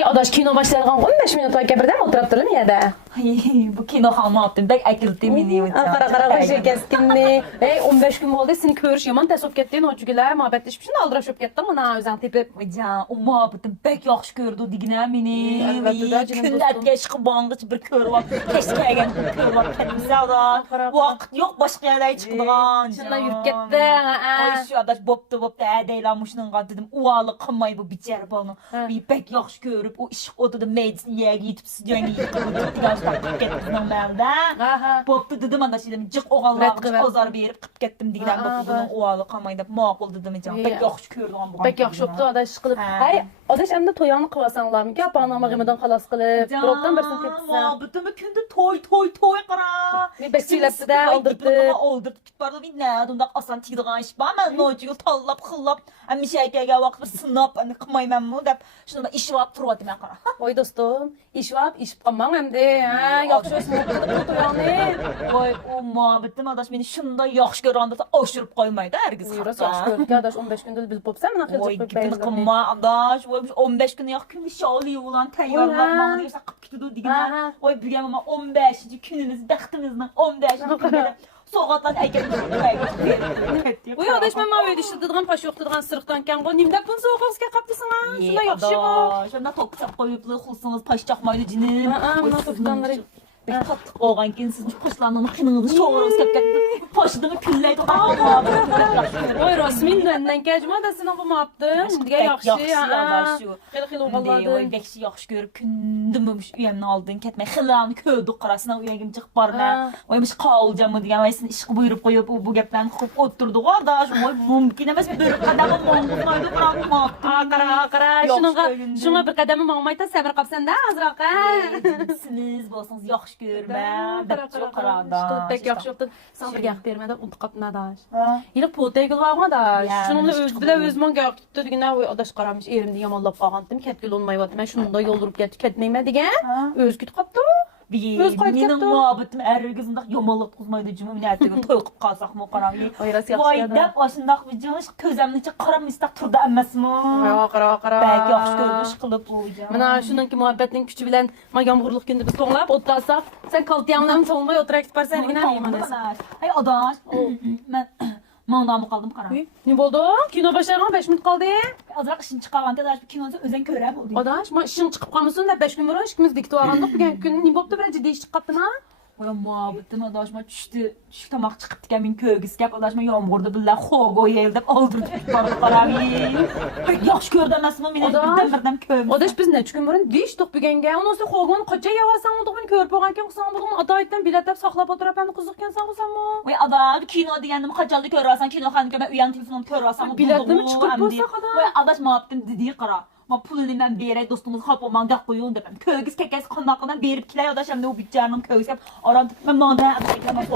Adaş kino başlayalım 15 minut var birden mi oturup durun ya da? Ay, bu kino halma yaptım. Bek akıldı meni. Kara hoş keskinni. 15 gün oldu seni körüş yaman tasop kettin o cügüler muhabbetleşmişsin aldıraşıp kettin bana özən tepip. Can, o muhabbetim bek yaxşı gördü digine meni. Elbette de canım Günler dostum. geç kıbandı bir kör var. Keşke egen kör var kendimize da. Vakt yok başka yerlere çıktıgan. Şundan yürüp kettin. Ay şu adaş boptu deylanmışının dedim. Uvalı kımay bu biçer bana. Bir bek yaxşı görüp o iş odada meclisin yere gitip stüdyoya gitip takip kettim ben de. Boptu dedim adaş dedim. Cık oğallarım ozar berip kıp kettim digiden boptu bunun uvalı kımay da maqul dedim can. Bek yaxşı gördü bu. Bek yaxşı oldu adaş qılıb. Hay adaş əmdə toyanı qılasanlarmı? Gəl bana mağımadan xalas qılıb. Bropdan birsin tepsən. Bütün günde toy qara. Bir bek söyləpdi də aldırdı. Aldırdı. Barda bir nə dunda asan tiqdiğan iş var. Mən noycul tallap xıllap. Əmi şeykəyə vaxt sınap,əni qımay mən bunu da şunu iş var turvat mən qara. Oy dostum, iş var, iş qamam əmdə. Hə, yaxşı olsun toyanı. Vay o muhabbetim adaş beni şunda yaxşı görəndə aşırıb qoymaydı hər qız. Yürüs yaxşı gördük adaş 15 gündür biz popsan mən Vay axırcıq gittin qımma adaş. Vay 15 gün yaxın gün şalı ulan təyyarlanmağını deyirsə qıp gidiyordu digənə. Vay bir amma 15-ci günümüz bəxtimizlə 15-ci gün soğatdan əgər. Bu adaş mən mavə dişdiğim paş yoxduduğun sırıqdan bu nimdə bunu soğuqska qapdısan ha? Şunda yaxşı bu. Şunda top çap qoyublu xulsunuz paş çaqmaydı cinim. Mən topdanları Bir tatlı olğan ki siz xoşlandığınız xınınızı şoğuruz gətirdi. Paşdımı külləydi. Oy Rosmin məndən gəcmə də sən bu yapdın. Digə yaxşı. Xeyli oğalladı. Oy bekşi yaxşı görüb kündümüş üyəmni aldın ketmək. Xılan köydük qarasına üyəgim çıxıb barına. Oymuş qalacağım degan və sən iş buyurup qoyub bu gəplərini xop oturduq qardaş. Oy mümkün emas bir qədəmə monqulmaydı qıramı. Qara. Şuna bir qədəmi mağmayta səbir qapsan da azraq. Siz bolsanız yaxşı görmə. Çox qarada. Pek yaxşı yoxdur. Sən bir yax vermədən unut qapına daş. Yine potegil var da. Şununla özbülə özmən gəq tutdu digənə o adaş qaramış erimdə yamanlap qalğandım. Kətgil olmayıb. Mən şununda yol vurup getməyimə digən özgüt qapdı. Benim muhabbetim er kızında yomalık uzmaydı cümle nerede toyup kalsak mı karam vay da başında bir cınış közemliçe karam istak turda emmes mi qara belki yaxşı görmüş kılıp olacağım Mana şununki muhabbetin küçü bilen ma yağmurluq gündü biz toğlap otlasaq sen kaltiyanlarını solmay oturak istersen yine yemanasın hay adaş ben Mandan mı kaldım karam ne oldu kino başlayan 5 minut kaldı azrak işin çıkargan telaş bir kinosu özen körep oldu adaş ma işin çıkıp kalmışsın da 5 gün var ikimiz dikti ağandık bugün gün ne boptu bir ciddi iş çıkarttın ha Oya muhabbetim adaşma düştü tamak çıkıp diken köygüs gap adaşma yağmurda billa xogo yerdip aldırdı barıp qarami. Pek yaxşı gördəməsmi məni birdən köym. Adaş biz ne gün var diş toq bugüngə onu sən xoğun qaça yavasan oldu bunu körp olğanken sən bunu adaytdan biletləb saxlab oturub ben qızıqkən sən olsanmı? Oy ada kino deyəndə xacalı görəsən kino xanım mən uyan telefonum körəsən biletimi çıxıb bolsa qada. Oy adaş muhabbetim dediyi qara. Ma pulunu mən verək dostumuz xap olman gəq qoyun dedim. Köygüs kəkəs qonaqlarından verib kilay adaş həm də o bütçənin köygüs. Aram mən məndə adaş